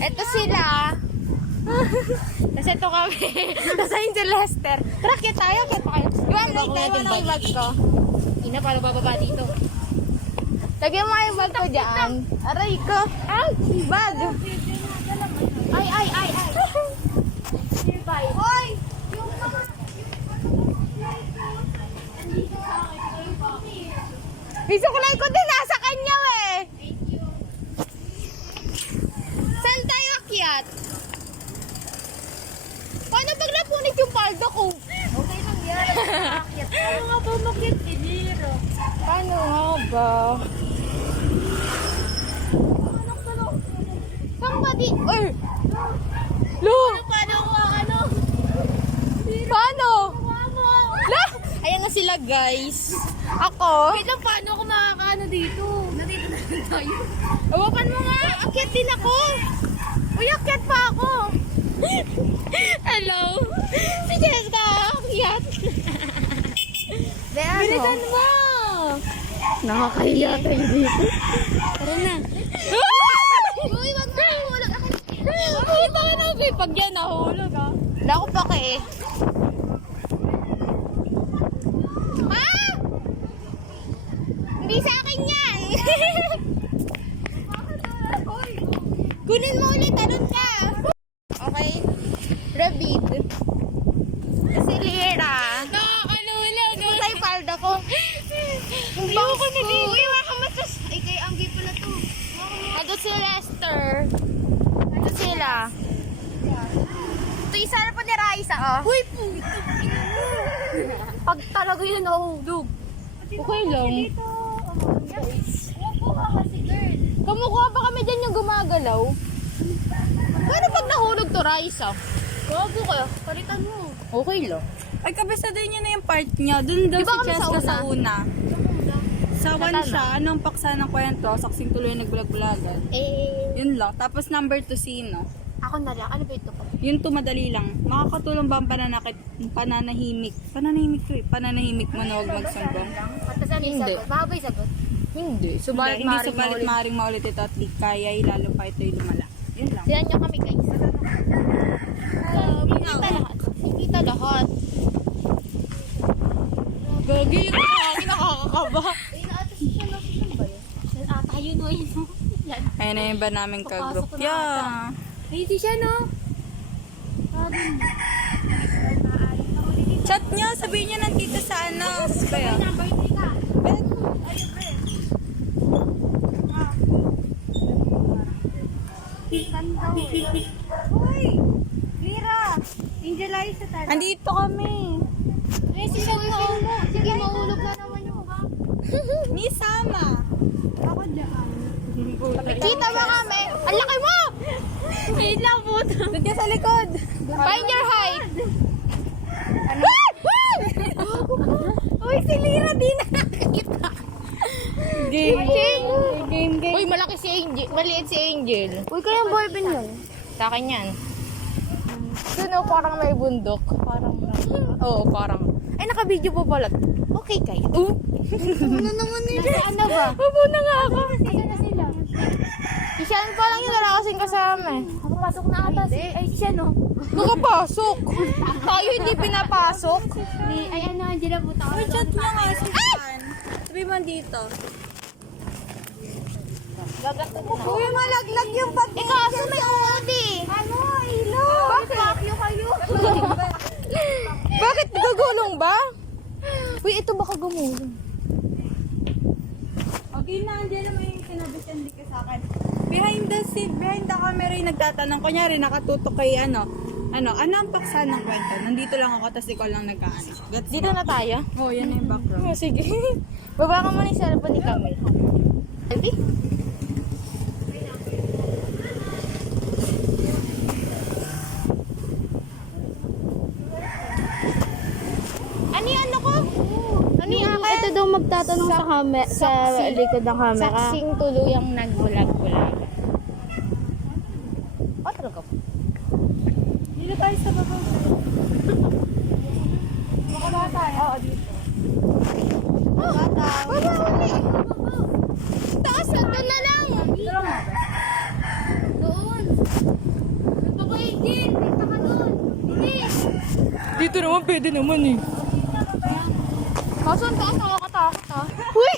Eto sila. Kasi ito kami. Nasayin si Lester. Tara, kaya tayo. Iwan mo yung bag ko. Ina, paano bababa dito? Lagyan mo yung bag ko dyan. Aray ko. Ay, bag. Ay. Hoy! Isukulay ko din nasa kanya eh. Saan tayo akyat? Paano pag napunit yung paldo ko? Okay lang yan. Ano nga ba makit? Piniro. Paano nga ba? Somebody, Lo! Paano ko ano? Paano? La! Ayan na sila guys. Ako? Wait lang, paano ako makakaano dito? Nandito na lang tayo. Awakan mo nga. Akyat din ako. Uy, akyat pa ako. Hello? Si Jessica, akyat. Bilisan mo. Nakakahiya tayo dito. Tara na. Uy, wag mo nahulog. Puta ka na, pag yan nahulog ah. Wala ko pa eh. Ah! Hindi sa akin yan. Kunin mo ulit, talon ka. Okay. Rabid. Kasi Lira. Nakakalula. Puta yung palda ko. Ang bango ko na dito. Uy, makamasas. Ay, kay Anggi pala to. Ito si Lester. Ito sila. Ito isa na po ni Raisa, oh. Uy, puto. Pag talaga yun nahulog. Okay lang. Umuha kasi, girl. Kamukha ba kami dyan yung gumagalaw? Paano pag nahulog to, Raisa? Gago ka. Palitan mo. Okay lang. Ay, kabisado niya na yung part niya. Doon daw Di ba si kami sa Cheska sa una? una. Sa one Tama. siya, anong paksa ng kwento, saksing tuloy nagbulag-bulagan. Yun lang. Tapos number 2 sino? Ako na lang. Ano ba ito ko? Yun to madali lang. Makakatulong ba ang pananahimik? Pananahimik ko eh. Pananahimik mo na huwag magsumbong. Tapos ano yung Hindi. sagot? Mahaba yung sagot. Hindi. Hindi subalit maaaring maulit ito at di kaya lalo pa ito'y lumala. Yun lang. Sinan nyo kami, guys. Kita lahat. Kita lahat. Gagi yung hangin, nakakakaba. Ay, naatas siya na. Saan ba yun? Saan ata yun o yun? Yan. Ayan na yung ba namin ka-group. Papasok na Yeah. Ay, di siya no? Chat niya, sabihin niya nandito sa ano. Kaya. Number 3 ka. Ben, Ayun, Ben. Hoy! Lira! Angel Liza tayo. Andito kami. Ay, si Sean mo. Sige, mahulog na naman yung ba? Ni Sama. Ako dyan. Kita ba kami? Ang laki mo! Wait lang po. Doon ka sa likod. Find your height. Ano? Uy, si Lira di na nakakita. Game. Uy, malaki si Angel. Maliit si Angel. Uy, kaya yung boyfriend yun. Sa akin yan. Sino parang may bundok? Parang. Oo, parang. Ay, naka-video po pala. Okay kayo. Ano naman nila? Ano ba? Upo na nga ako. Asan na sila? Si Sean pa lang yung wala kasing kasama eh. Papasok na ata si... Ay, siya no? Nakapasok. Tayo hindi pinapasok. Ay, ano, Angela, buta ka. Uy, chat niya nga si Juan. Sabi mo dito. Uy, malaglag yung bag. Eh, kaso may OD. Ano, ilo? Bakit? kayo. Bakit gagulong ba? Uy, ito baka gumulong. Okay na, Angela, may sinabi siya hindi ka sa akin. Behind the camera yung nagtatanong. Kunyari, nakatutok kay ano ang paksa ng kwento? Nandito lang ako, tapos ikaw lang nagkaano. Dito na tayo? Oh, yan na yung background. Oh, sige. Baba ka muna yung cellphone ni Camille. Ready? Ano yung ano ko? Ano yung akin? Ito daw magtatanong sa likod ng camera. Saksing tuluyang nagbulag-bulag. Oh, talaga po. Dito tayo sa babaw. Makaba tayo. Oo, dito. Bata. Baba uli. Taas, doon na lang. Ito lang nga ba? Oo. dito naman, pwede naman eh. Kaso ang taas, nakakatakot ah. Uy!